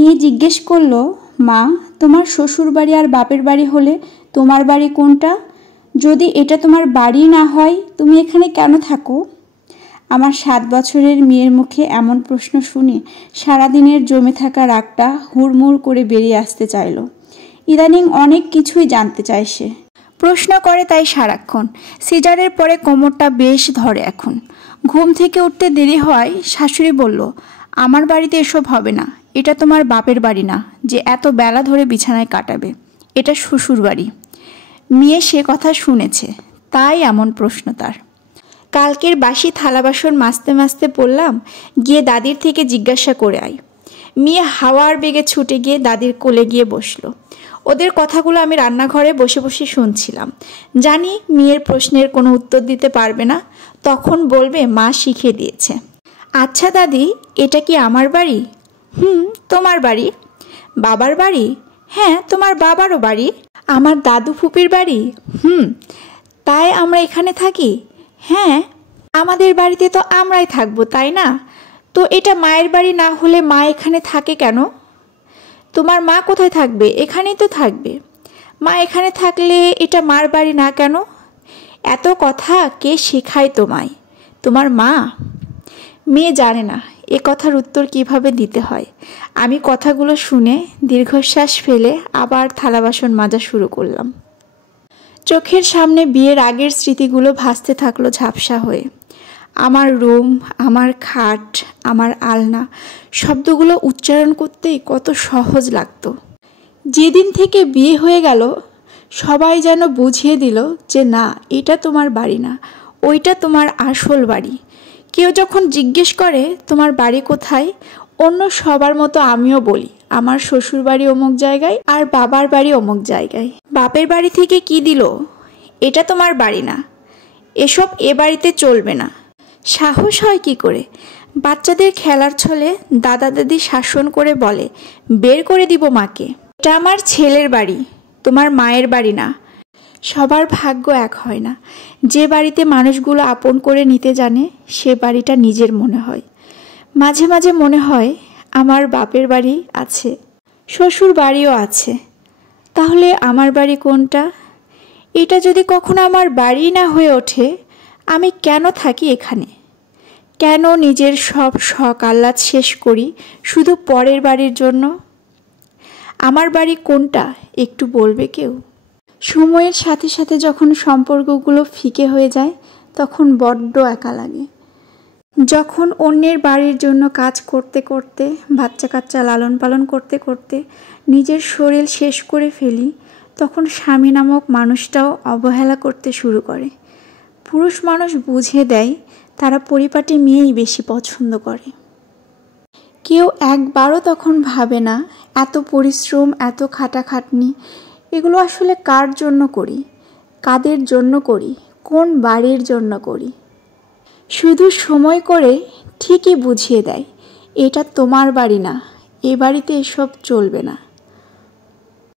মেয়ে জিজ্ঞেস করলো, মা, তোমার শ্বশুর বাড়ি আর বাপের বাড়ি হলে তোমার বাড়ি কোনটা? যদি এটা তোমার বাড়ি না হয় তুমি এখানে কেন থাকো? আমার 7 বছরের মেয়ের মুখে এমন প্রশ্ন শুনে সারাদিনের জমে থাকা রাগটা হুড়মুড় করে বেরিয়ে আসতে চাইল। ইদানিং অনেক কিছুই জানতে চায় সে, প্রশ্ন করে তাই সারাক্ষণ। সিজারের পরে কোমরটা বেশ ধরে এখন। ঘুম থেকে উঠতে দেরি হওয়ায় শাশুড়ি বলল, আমার বাড়িতে এসব হবে না। এটা তোমার বাপের বাড়ি না যে এত বেলা ধরে বিছানায় কাটাবে, এটা শ্বশুর বাড়ি। মেয়ে সে কথা শুনেছে, তাই এমন প্রশ্ন তার। কালকের বাসি থালা বাসন মাজতে মাজতে বললাম, গিয়ে দাদির থেকে জিজ্ঞাসা করে আয়। মেয়ে হাওয়ার বেগে ছুটে গিয়ে দাদির কোলে গিয়ে বসলো। ওদের কথাগুলো আমি রান্নাঘরে বসে বসে শুনছিলাম। জানি মেয়ের প্রশ্নের কোনো উত্তর দিতে পারবে না, তখন বলবে মা শিখিয়ে দিয়েছে। আচ্ছা দাদি, এটা কি আমার বাড়ি? তোমার বাড়ি। বাবার বাড়ি? হ্যাঁ, তোমার বাবারও বাড়ি। আমার দাদু ফুপির বাড়ি? তাই আমরা এখানে থাকি? হ্যাঁ, আমাদের বাড়িতে তো আমরাই থাকবো, তাই না? তো এটা মায়ের বাড়ি না হলে মা এখানে থাকে কেন? তোমার মা কোথায় থাকবে? এখানেই তো থাকবে। মা এখানে থাকলে এটা মার বাড়ি না কেন? এত কথা কে শেখায় তোমায়? তোমার মা? মেয়ে জানে না এ কথার উত্তর কিভাবে দিতে হয়। আমি কথাগুলো শুনে দীর্ঘশ্বাস ফেলে আবার থালা বাসন মাজা শুরু করলাম। চোখের সামনে বিয়ের আগের স্মৃতিগুলো ভাসতে থাকলো ঝাপসা হয়ে। আমার রুম, আমার খাট, আমার আলনা, শব্দগুলো উচ্চারণ করতেই কত সহজ লাগতো। যেদিন থেকে বিয়ে হয়ে গেল সবাই যেন বুঝিয়ে দিল যে না, এটা তোমার বাড়ি না, ওইটা তোমার আসল বাড়ি। কেউ যখন জিজ্ঞেস করে তোমার বাড়ি কোথায়, অন্য সবার মতো আমিও বলি আমার শ্বশুর বাড়ি অমুক জায়গায় আর বাবার বাড়ি অমুক জায়গায়। বাপের বাড়ি থেকে কি দিল? এটা তোমার বাড়ি না, এসব এ বাড়িতে চলবে না। সাহস হয় কি করে? বাচ্চাদের খেলার ছলে দাদা দাদি শাসন করে বলে, বের করে দিব মাকে। এটা আমার ছেলের বাড়ি, তোমার মায়ের বাড়ি না। সবার ভাগ্য এক হয় না। যে বাড়িতে মানুষগুলো আপন করে নিতে জানে সে বাড়িটা নিজের মনে হয়। মাঝে মাঝে মনে হয় আমার বাপের বাড়ি আছে, শ্বশুর বাড়িও আছে, তাহলে আমার বাড়ি কোনটা? এটা যদি কখনো আমার বাড়ি না হয়ে ওঠে, আমি কেন থাকি এখানে? কেন নিজের সব শখ আহ্লাদ শেষ করি শুধু পরের বাড়ির জন্য? আমার বাড়ি কোনটা একটু বলবে কেউ? সময়ের সাথে সাথে যখন সম্পর্কগুলো ফিকে হয়ে যায় তখন বড্ড একা লাগে। যখন অন্যের বাড়ির জন্য কাজ করতে করতে, বাচ্চা কাচ্চা লালন পালন করতে করতে নিজের শরীর শেষ করে ফেলি, তখন স্বামী নামক মানুষটাও অবহেলা করতে শুরু করে। পুরুষ মানুষ বুঝিয়ে দেয় তারা পরিপাটি মেয়েই বেশি পছন্দ করে। কেউ একবারও তখন ভাবে না এত পরিশ্রম, এত খাটাখাটনি এগুলো আসলে কার জন্য করি, কাদের জন্য করি, কোন বাড়ির জন্য করি। শুধু সময় করে ঠিকই বুঝিয়ে দেয় এটা তোমার বাড়ি না, এ বাড়িতে এসব চলবে না।